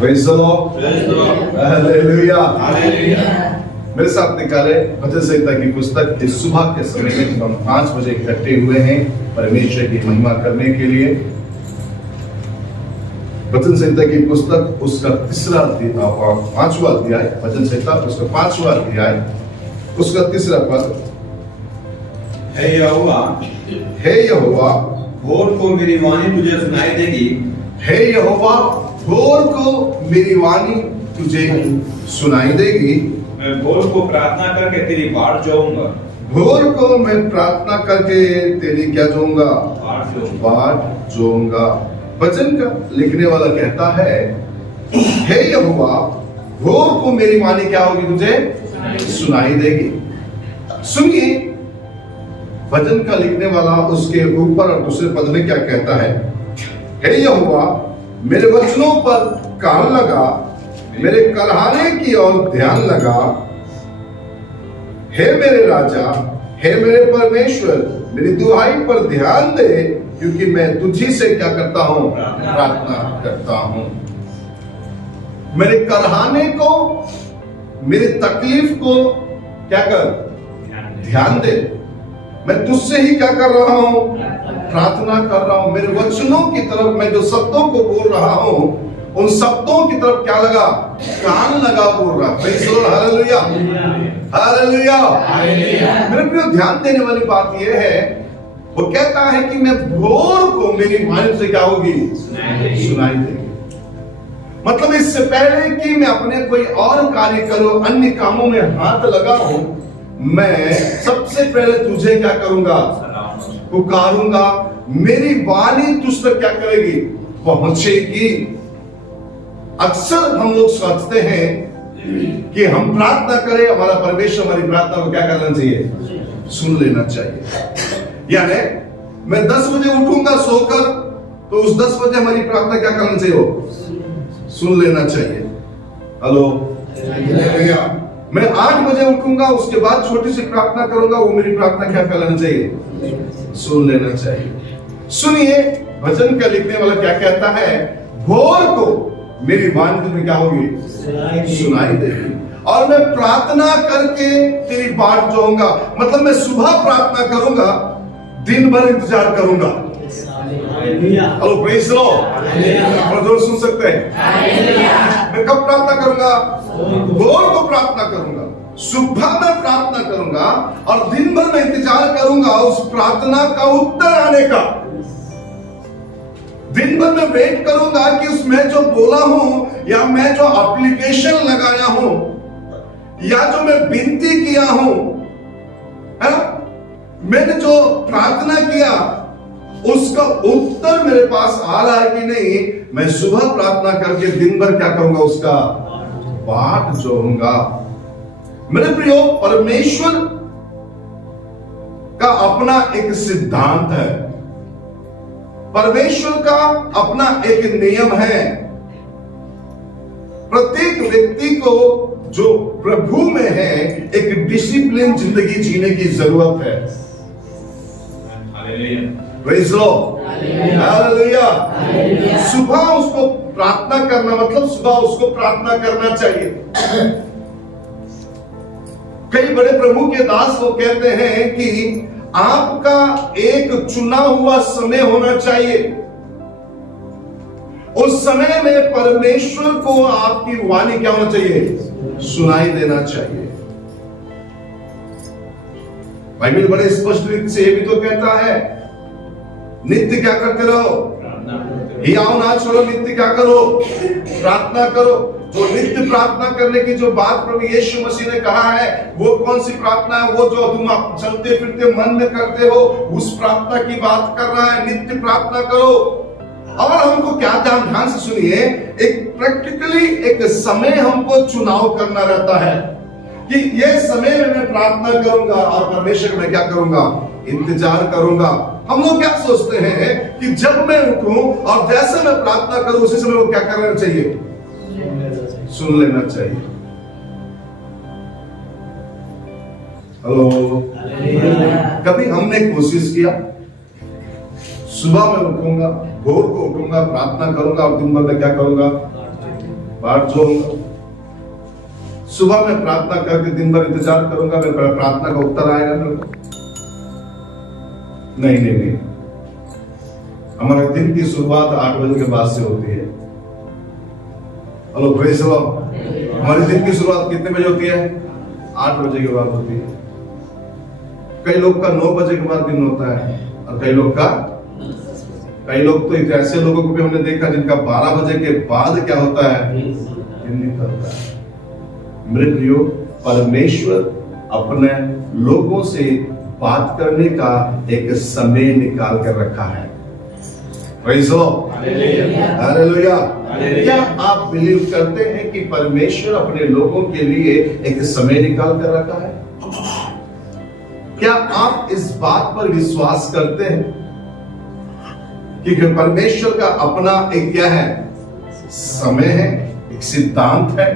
Praise the Lord. Hallelujah. मेरे साथ निकाले भजन संहिता की पुस्तक इस सुबह के समय में जब हम 5 बजे इकट्ठे हुए हैं परमेश्वर की महिमा करने के लिए। भजन संहिता की पुस्तक उसका 5वां अध्याय, भजन संहिता उसका 5वां अध्याय, उसका 3 पद। हे यहोवा, भोर को मेरी वाणी तुझे सुनाई देगी। हे यहोवा, भोर को मेरी वाणी तुझे सुनाई देगी। मैं भोर को प्रार्थना करके तेरी बाट जोऊंगा। भोर को मैं प्रार्थना करके तेरी क्या जोऊंगा? बाट जोऊंगा। वचन का लिखने वाला कहता है, हे यहोवा, भोर को मेरी वाणी क्या होगी? तुझे सुनाई देगी। सुनिए, वचन का लिखने वाला उसके ऊपर और दूसरे पद में क्या कहता है? हे यहोवा, मेरे वचनों पर कान लगा, मेरे कहलाने की ओर ध्यान लगा। हे मेरे राजा, हे मेरे परमेश्वर, मेरी दुहाई पर ध्यान दे, क्योंकि मैं तुझी से क्या करता हूं? प्रार्थना करता हूं। मेरे कहलाने को, मेरी तकलीफ को क्या कर? ध्यान दे। मैं तुझसे ही क्या कर रहा हूं? प्रार्थना कर रहा हूं। मेरे वचनों की तरफ मैं जो शब्दों को बोल रहा हूं, उन शब्दों की तरफ क्या लगा? कान लगा बोल रहा। Praise the Lord, hallelujah, hallelujah. मेरे प्रिय, ध्यान देने वाली बात यह है, वो कहता है कि मैं भोर को मेरी वाणी से क्या होगी? सुनाई देगी। मतलब इससे पहले कि मैं अपने कोई और कार्य करूं, अन्य कामों में हाथ लगाऊं, मैं सबसे पहले तुझे क्या करूंगा? पुकारूंगा। मेरी वाणी तुझ तक क्या करेगी? पहुंचेगी। अक्सर हम लोग सोचते हैं कि हम प्रार्थना करें, हमारा परमेश्वर हमारी प्रार्थना को क्या करना चाहिए? सुन लेना चाहिए। यानी मैं 10 बजे उठूंगा सोकर, तो उस 10 बजे हमारी प्रार्थना क्या करना चाहिए? हो सुन लेना चाहिए। हेलो, मैं 8 बजे उठूंगा, उसके बाद छोटी सी प्रार्थना करूंगा, वो मेरी प्रार्थना क्या करना चाहिए? सुन लेना चाहिए। सुनिए, भजन का लिखने वाला क्या कहता है? भोर को मेरी वाणी तुम्हें क्या होगी? सुनाई देगी, और मैं प्रार्थना करके तेरी बाट जोऊंगा। मतलब मैं सुबह प्रार्थना करूंगा, दिन भर इंतजार करूंगा। हेलो, प्रेज़ द लॉर्ड, जोर सुन सकते हैं? मैं कब प्रार्थना करूंगा? भोर को प्रार्थना करूंगा, सुबह में प्रार्थना करूंगा, और दिन भर में इंतजार करूंगा उस प्रार्थना का उत्तर आने का। दिन भर में वेट करूंगा कि उसमें जो बोला हूं, या मैं जो एप्लीकेशन लगाया हूं, या जो मैं विनती किया हूं, है ना, मैंने जो प्रार्थना किया, उसका उत्तर मेरे पास आ रहा है कि नहीं। मैं सुबह प्रार्थना करके दिन भर क्या करूंगा? उसका बाट जोऊंगा। मेरे प्रियो, परमेश्वर का अपना एक सिद्धांत है, परमेश्वर का अपना एक नियम है। प्रत्येक व्यक्ति को जो प्रभु में है, एक डिसिप्लिन जिंदगी जीने की जरूरत है। Praise the Lord, hallelujah. सुबह उसको प्रार्थना करना, मतलब सुबह उसको प्रार्थना करना चाहिए। कई बड़े प्रभु के दास वो कहते हैं कि आपका एक चुना हुआ समय होना चाहिए। उस समय में परमेश्वर को आपकी वाणी क्या होना चाहिए? सुनाई देना चाहिए। बाइबल बड़े स्पष्ट रूप से ये भी तो कहता है, नित्य क्या करते रहो? हियाव ना छोड़ो, नित्य क्या करो? प्रार्थना करो। जो नित्य प्रार्थना करने की जो बात प्रभु यीशु मसीह ने कहा है, वो कौन सी प्रार्थना है? वो जो तुम चलते फिरते मन में करते हो, उस प्रार्थना की बात कर रहा है। नित्य प्रार्थना करो। और हमको क्या ध्यान से सुनिए, एक प्रैक्टिकली एक समय हमको चुनाव करना रहता है कि ये समय में मैं प्रार्थना करूंगा, और परमेश्वर में क्या करूंगा? इंतजार करूंगा। हम लोग क्या सोचते हैं कि जब मैं उठूं और जैसे मैं प्रार्थना करूं, उसी समय वो क्या करना चाहिए? सुन लेना चाहिए। हेलो, कभी हमने कोशिश किया, सुबह में उठूंगा, भोर को उठूंगा, प्रार्थना करूंगा, और दिन भर में क्या करूंगा? बाट जोऊंगा। सुबह में प्रार्थना करके दिन भर इंतजार करूंगा, मेरे प्रार्थना का उत्तर आएगा मेरे को? नहीं। हमारे दिन की शुरुआत 8 बजे के बाद से होती है। Hello praise the Lord. हमारे दिन की शुरुआत कितने बजे होती है? 8 बजे के बाद होती है। कई लोग का 9 बजे के बाद दिन होता है, और कई लोग तो ऐसे लोगों को भी हमने देखा जिनका 12 बजे के बाद क्या होता है? दिन निकलता है। मेरे प्रियो, परमेश्वर अपने लोगों से बात करने का एक समय निकाल कर रखा है। Praise the Lord, hallelujah. क्या आप बिलीव करते हैं कि परमेश्वर अपने लोगों के लिए एक समय निकाल कर रखा है? क्या आप इस बात पर विश्वास करते हैं कि परमेश्वर का अपना एक क्या है? समय है, एक सिद्धांत है,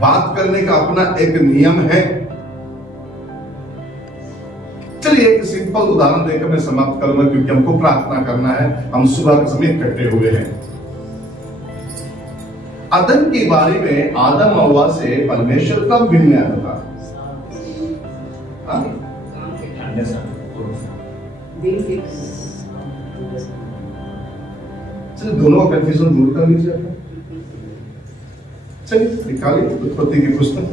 बात करने का अपना एक नियम है। चलिए एक सिंपल उदाहरण देकर मैं समाप्त करूंगा, क्योंकि हमको प्रार्थना करना है। हम सुबह के समय इकट्ठे हुए हैं। आदम की बारी में आदम हव्वा से परमेश्वर कब मिलने आया था? चलिए दोनों का कंफ्यूजन दूर कर लीजिए। चलिए निकालिए उत्पत्ति की पुस्तक,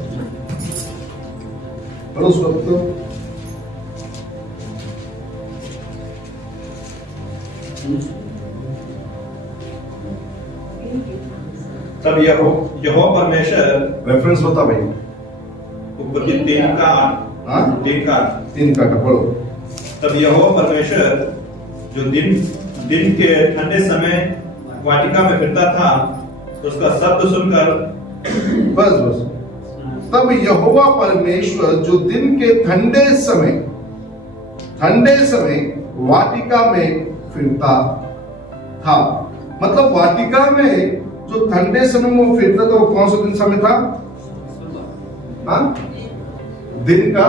पढ़ो उस वक्त तो। तब यहोवा परमेश्वर, रेफरेंस बता भाई। उत्पत्ति 3 का पढ़ो। तब यहोवा परमेश्वर जो दिन के ठंडे समय वाटिका में फिरता था, उसका शब्द सुनकर बस तब यहोवा परमेश्वर जो दिन के ठंडे समय वाटिका में फिरता था। मतलब वाटिका में जो ठंडे समय में वो फिरता था, वो कौन सा दिन समय था? दिन का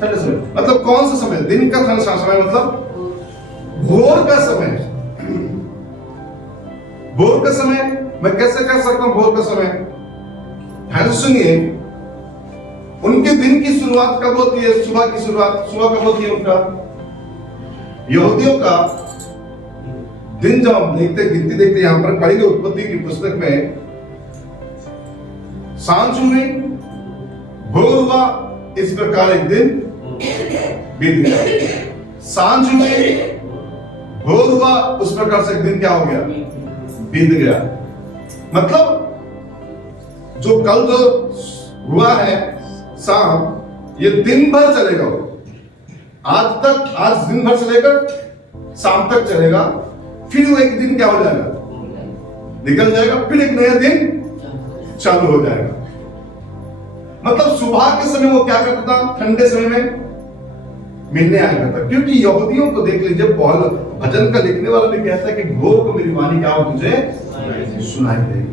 ठंडे समय। मतलब कौन सा समय? दिन का ठंडा समय, मतलब भोर का समय। भोर का समय मैं कैसे कह सकता हूं? भोर का समय, ध्यान सुनिए, उनके दिन की शुरुआत कब होती है? सुबह की शुरुआत सुबह कब होती है उनका? यहूदियों का दिन जब हम गिनती देखते, यहां पर पढ़ेंगे उत्पत्ति की पुस्तक में, सांझ हुई, भोर हुआ, इस प्रकार एक दिन बीत गया। सांझ हुई, भोर हुआ, उस प्रकार से एक दिन क्या हो गया? बीत गया। मतलब जो कल जो हुआ है शाम, ये दिन भर चलेगा। आज दिन भर से लेकर शाम तक चलेगा, फिर वो एक दिन क्या हो जाएगा? निकल जाएगा, फिर एक नया दिन चालू हो जाएगा। मतलब सुबह के समय वो क्या करता था? ठंडे समय में मिलने आया करता, क्योंकि यहूदियों को देख लीजिए, पौल भजन का लिखने वाला भी कहता है कि भोर को मेरी वाणी क्या हो तुझे सुनाई देगी।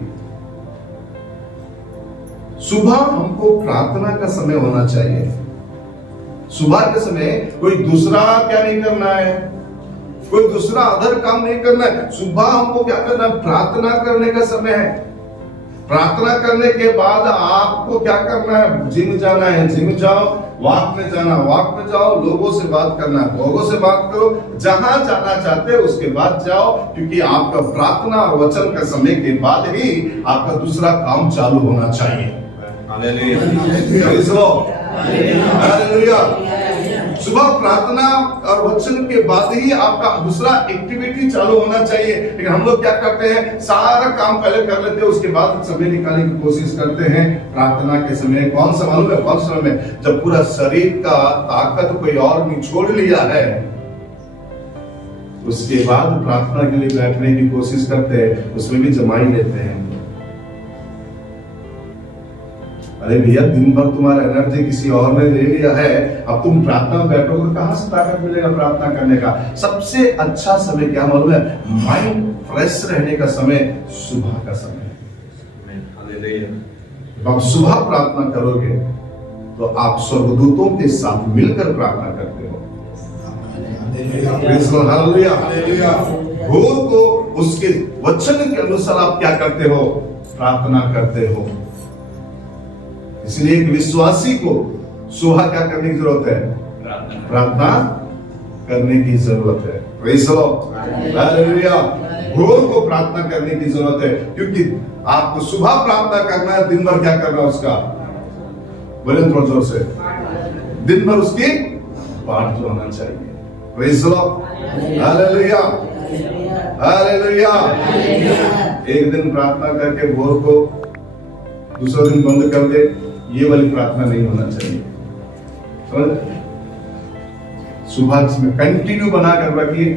सुबह हमको प्रार्थना का समय होना चाहिए। सुबह के समय कोई दूसरा क्या नहीं करना है, कोई दूसरा अदर काम नहीं करना है। सुबह हमको क्या करना है? प्रार्थना करने का समय है। प्रार्थना करने के बाद आपको क्या करना है? जिम जाना है, जिम जाओ। वॉक में जाना, वॉक में जाओ। लोगों से बात करना है, लोगों से बात करो। जहां जाना चाहते हो उसके बाद जाओ, क्योंकि आपका प्रार्थना और वचन का समय के बाद ही आपका दूसरा काम चालू होना चाहिए। हालेलुया। सुबह प्रार्थना और वचन के बाद ही आपका दूसरा एक्टिविटी चालू होना चाहिए। लेकिन हम लोग क्या करते हैं? सारा काम पहले कर लेते हैं, उसके बाद समय निकालने की कोशिश करते हैं। प्रार्थना के समय कौन सा मालूम है? कौन समय में? जब पूरा शरीर का ताकत कोई और निचोड़ लिया है, उसके बाद प्रार्थना के लिए बैठने की कोशिश करते हैं, उसमें भी जमा ही लेते हैं। अरे भैया, दिन भर तुम्हारा एनर्जी किसी और ने ले लिया है, अब तुम प्रार्थना में बैठोगे, कहां से ताकत मिलेगा प्रार्थना करने का? सबसे अच्छा समय क्या मालूम है? माइंड फ्रेश रहने का समय सुबह का समय। आप सुबह प्रार्थना करोगे तो आप स्वर्गदूतों के साथ मिलकर प्रार्थना करते हो। हालेलुया। भोर को उसके वचन के अनुसार आप क्या करते हो? प्रार्थना करते हो। इसलिए एक विश्वासी को सुबह क्या करने की जरूरत है? प्रार्थना करने की जरूरत है। Praise the Lord, hallelujah. भोर को प्रार्थना करने की जरूरत है, क्योंकि आपको सुबह प्रार्थना करना है, दिन भर क्या करना है उसका? बोले थोड़ा जोर से, दिन भर उसकी पाठ जो होना चाहिए। Praise the Lord, hallelujah, hallelujah. एक दिन प्रार्थना करके भोर को दूसरा दिन बंद कर दे, ये वाली प्रार्थना नहीं होना चाहिए। समझ? सुबह में कंटिन्यू बना कर रखिए।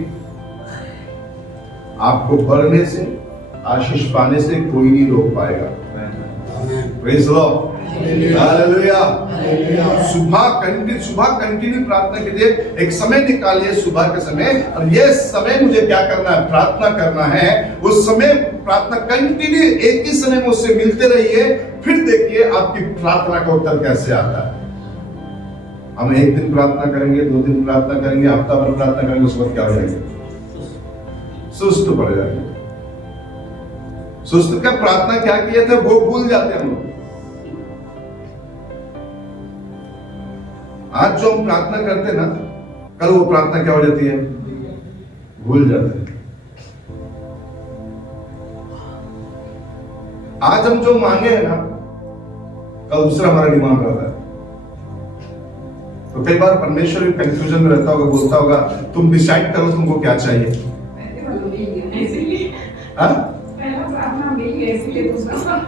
आपको बढ़ने से, आशीष पाने से कोई नहीं रोक पाएगा। Praise the Lord, hallelujah. सुबह कंटिन्यू प्रार्थना कीजिए। एक समय निकालिए सुबह के समय, और ये समय मुझे क्या करना है? प्रार्थना करना है। उस समय प्रार्थना कंटिन्यू एक ही समय में उससे मिलते रहिए, फिर देखिए आपकी प्रार्थना का उत्तर कैसे आता है। हम एक दिन प्रार्थना करेंगे, 2 दिन प्रार्थना करेंगे, हफ्ता भर प्रार्थना करेंगे, उस वक्त क्या हो जाएंगे? सुस्त पड़ जाएंगे। सुस्त का प्रार्थना क्या किए थे वो भूल जाते हैं हम लोग। आज जो हम प्रार्थना करते हैं ना, कल वो प्रार्थना क्या हो जाती है? भूल जाते हैं। आज हम जो मांगे हैं ना, कल दूसरा हमारा डिमांड रहता है। तो कई बार परमेश्वर भी कंफ्यूजन में रहता होगा, बोलता होगा तुम डिसाइड करो तुमको क्या चाहिए।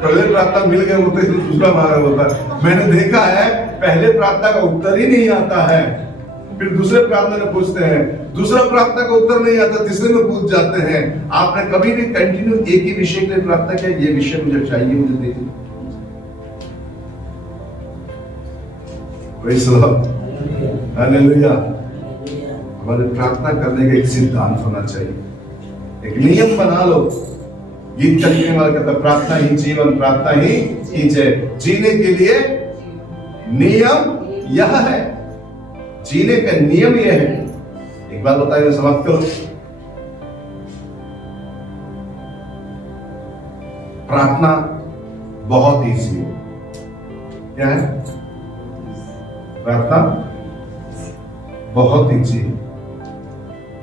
पहले प्रार्थना मिल गया होता है, दूसरा मांगा होता है। मैंने देखा है पहले प्रार्थना का उत्तर ही नहीं आता है, फिर दूसरे प्रार्थना में पूछते हैं, दूसरा प्रार्थना का उत्तर नहीं आता, तीसरे में पूछ जाते हैं। आपने कभी भी कंटिन्यू एक ही विषय के लिए प्रार्थना किया? ये विषय मुझे चाहिए, मुझे दीजिए। Praise the Lord, hallelujah. हमारे प्रार्थना करने का एक सिद्धांत होना चाहिए, एक नियम बना लो। गीत लिखने वाला कहता है प्रार्थना ही जीवन, प्रार्थना ही कीजिए। जीने के लिए नियम यह है, जीने का नियम यह है। एक बात बताइए, मैं समाप्त करूं। प्रार्थना बहुत ईजी है। क्या है? प्रार्थना बहुत ईजी है।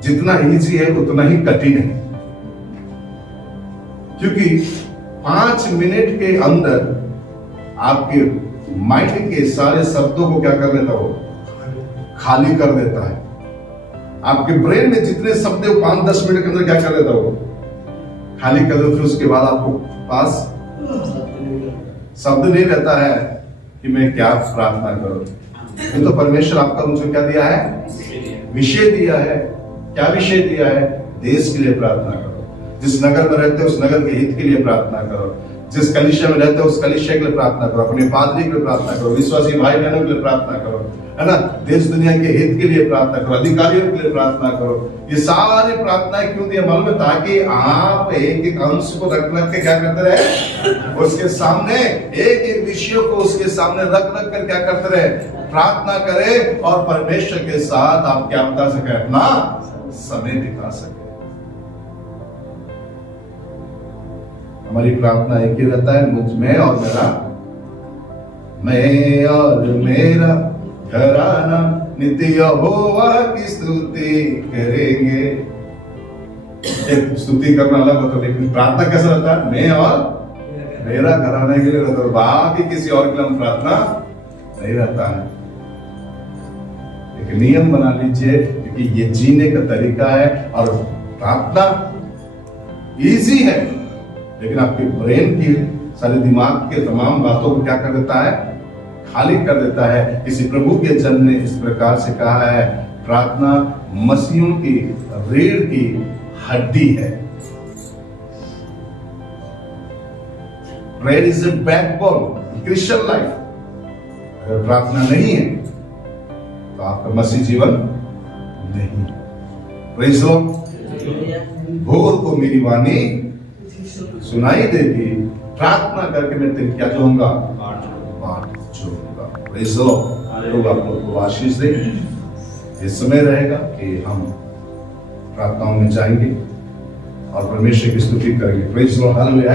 जितना ईजी है उतना ही कठिन है, क्योंकि 5 मिनट के अंदर आपके माइंड के सारे शब्दों को क्या कर देता हो? खाली कर देता है। आपके ब्रेन में जितने शब्द 5-10 मिनट के अंदर क्या कर देता हो? खाली कर देता है। उसके बाद आपको पास शब्द नहीं रहता है कि मैं क्या प्रार्थना करूं। ये तो परमेश्वर आपका मुझे क्या दिया है? विषय दिया है। क्या विषय दिया है? देश के लिए प्रार्थना करो। जिस नगर में रहते हो उस नगर के हित के लिए प्रार्थना करो। जिस कलीसिया में रहते हो उस कलीसिया के लिए प्रार्थना करो। अपने पादरी के लिए प्रार्थना करो। विश्वासी भाई बहनों के लिए प्रार्थना करो, है ना। देश दुनिया के हित के लिए प्रार्थना करो। अधिकारियों के लिए प्रार्थना करो। ये सारी प्रार्थनाएं क्यों दी? मालूम है? ताकि आप एक एक अंश को रख रख के क्या करते रहे? उसके सामने एक एक विषय को उसके सामने रख रख कर क्या करते रहे? प्रार्थना करे, और परमेश्वर के साथ आप क्या बता सके? अपना समय बिता सके। हमारी प्रार्थना एक ही रहता है, मुझ में और मेरा, मैं और मेरा घराना नित्य यहोवा की स्तुति करेंगे। एक स्तुति करना अलग होता है, लेकिन प्रार्थना कैसा रहता है? मैं और मेरा घराना के लिए रहता है। बाकी किसी और के लिए हम प्रार्थना नहीं रहता है। एक नियम बना लीजिए, क्योंकि ये जीने का तरीका है। और प्रार्थना इजी है, लेकिन आपके ब्रेन की सारे दिमाग के तमाम बातों को क्या कर देता है? खाली कर देता है। किसी प्रभु के जन ने इस प्रकार से कहा है, प्रार्थना मसीहों की रीढ़ की हड्डी है। Prayer is a backbone Christian life. अगर प्रार्थना नहीं है तो आपका मसीह जीवन नहीं। Praise the Lord. भोर को मेरी वाणी सुनाई देगी, प्रार्थना करके मैं तेरी क्या जोऊंगा? बाट जोऊंगा। Praise the Lord. लोग आप लोग को आशीष दे। ये समय रहेगा कि हम प्रार्थनाओं में जाएंगे। और परमेश्वर की स्तुति करेंगे। Praise the Lord, hallelujah.